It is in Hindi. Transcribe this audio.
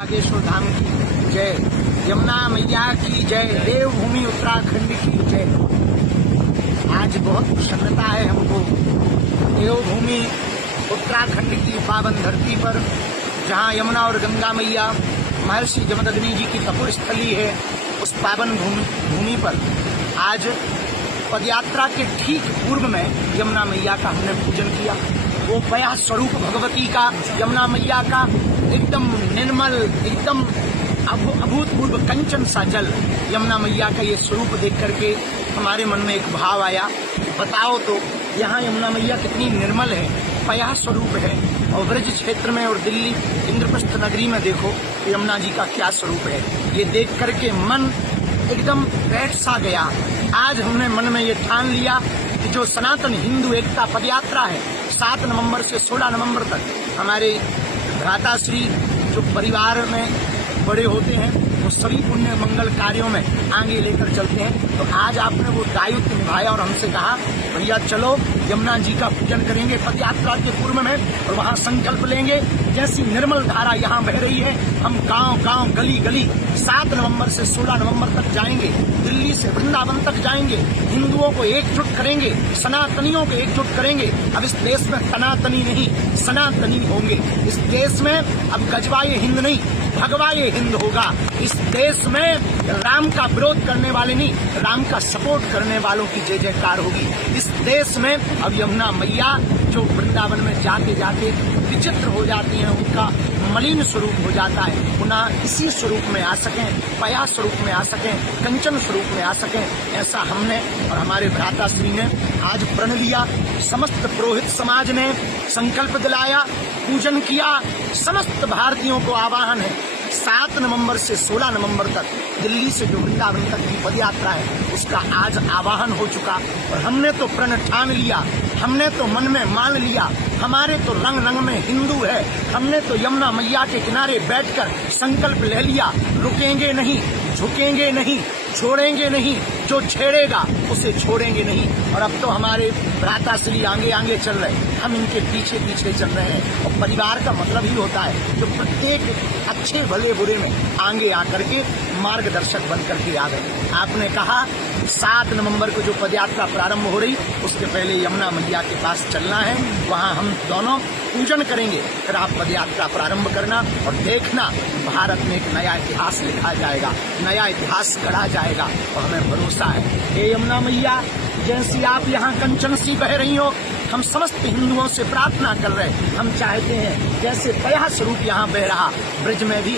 नागेश्वर धाम की जय, यमुना मैया की जय, देवभूमि उत्तराखंड की जय। आज बहुत प्रसन्नता है हमको देवभूमि उत्तराखंड की पावन धरती पर, जहां यमुना और गंगा मैया महर्षि जमदग्नि जी की तपोस्थली है, उस पावन भूमि पर आज पदयात्रा के ठीक पूर्व में यमुना मैया का हमने पूजन किया। वो पया स्वरूप भगवती का, यमुना मैया का एकदम निर्मल, एकदम अभूतपूर्व कंचन सा जल, यमुना मैया का ये स्वरूप देख करके हमारे मन में एक भाव आया, बताओ तो यहाँ यमुना मैया कितनी निर्मल है, पया स्वरूप है। और ब्रज क्षेत्र में और दिल्ली इंद्रप्रस्थ नगरी में देखो यमुना जी का क्या स्वरूप है। ये देख करके मन एकदम बैठ सा गया। आज हमने मन में ये ठान लिया कि जो सनातन हिंदू एकता पदयात्रा है 7 नवंबर से 16 नवंबर तक, हमारे भ्राताश्री जो परिवार में बड़े होते हैं वो सभी पुण्य मंगल कार्यों में आगे लेकर चलते हैं। तो आज आपने वो दायित्व निभाया और हमसे कहा भैया चलो यमुना जी का पूजन करेंगे पदयात्रा के पूर्व में, और वहाँ संकल्प लेंगे जैसी निर्मल धारा यहाँ बह रही है, हम गांव गांव गली गली 7 नवंबर से 16 नवंबर तक जाएंगे, दिल्ली से वृंदावन तक जाएंगे, हिंदुओं को एकजुट करेंगे, सनातनियों को एकजुट करेंगे। अब इस देश में तनातनी नहीं, सनातनी होंगे। इस देश में अब गजवाए हिंद नहीं, भगवाए हिंद होगा। इस देश में राम का विरोध करने वाले नहीं, राम का सपोर्ट करने वालों की जय जयकार होगी। इस देश में अब यमुना मैया जो वृंदावन में जाते जाते विचित्र हो जाती हैं, उनका मलिन स्वरूप हो जाता है, पुनः इसी स्वरूप में आ सकें, पया स्वरूप में आ सकें, कंचन स्वरूप में आ सकें, ऐसा हमने और हमारे भ्राताश्री ने आज प्रण लिया। समस्त पुरोहित समाज ने संकल्प दिलाया, पूजन किया। समस्त भारतीयों को आह्वान है 7 नवंबर से 16 नवंबर तक दिल्ली से जो वृंदावन तक की पदयात्रा है उसका आज आह्वान हो चुका, और हमने तो प्रण ठान लिया, हमने तो मन में मान लिया, हमारे तो रंग रंग में हिंदू है। हमने तो यमुना मैया के किनारे बैठकर संकल्प ले लिया, रुकेंगे नहीं, झुकेंगे नहीं, छोड़ेंगे नहीं, जो छेड़ेगा उसे छोड़ेंगे नहीं। और अब तो हमारे भ्राताश्री आगे आगे चल रहे हैं, हम इनके पीछे पीछे चल रहे हैं। और परिवार का मतलब ही होता है जो प्रत्येक अच्छे भले बुरे में आगे आकर के मार्गदर्शक बन करके आ गए। आपने कहा 7 नवंबर को जो पदयात्रा प्रारंभ हो रही, उसके पहले यमुना मैया के पास चलना है, वहाँ हम दोनों पूजन करेंगे, फिर आप पदयात्रा प्रारंभ करना और देखना भारत में एक नया इतिहास लिखा जाएगा, नया इतिहास गढ़ा जाएगा। और हमें भरोसा है हे यमुना मैया, जैसी आप यहाँ कंचन सी बह रही हो, हम समस्त हिंदुओं से प्रार्थना कर रहे हैं, हम चाहते हैं जैसे पया स्वरूप यहाँ बह रहा, ब्रज में भी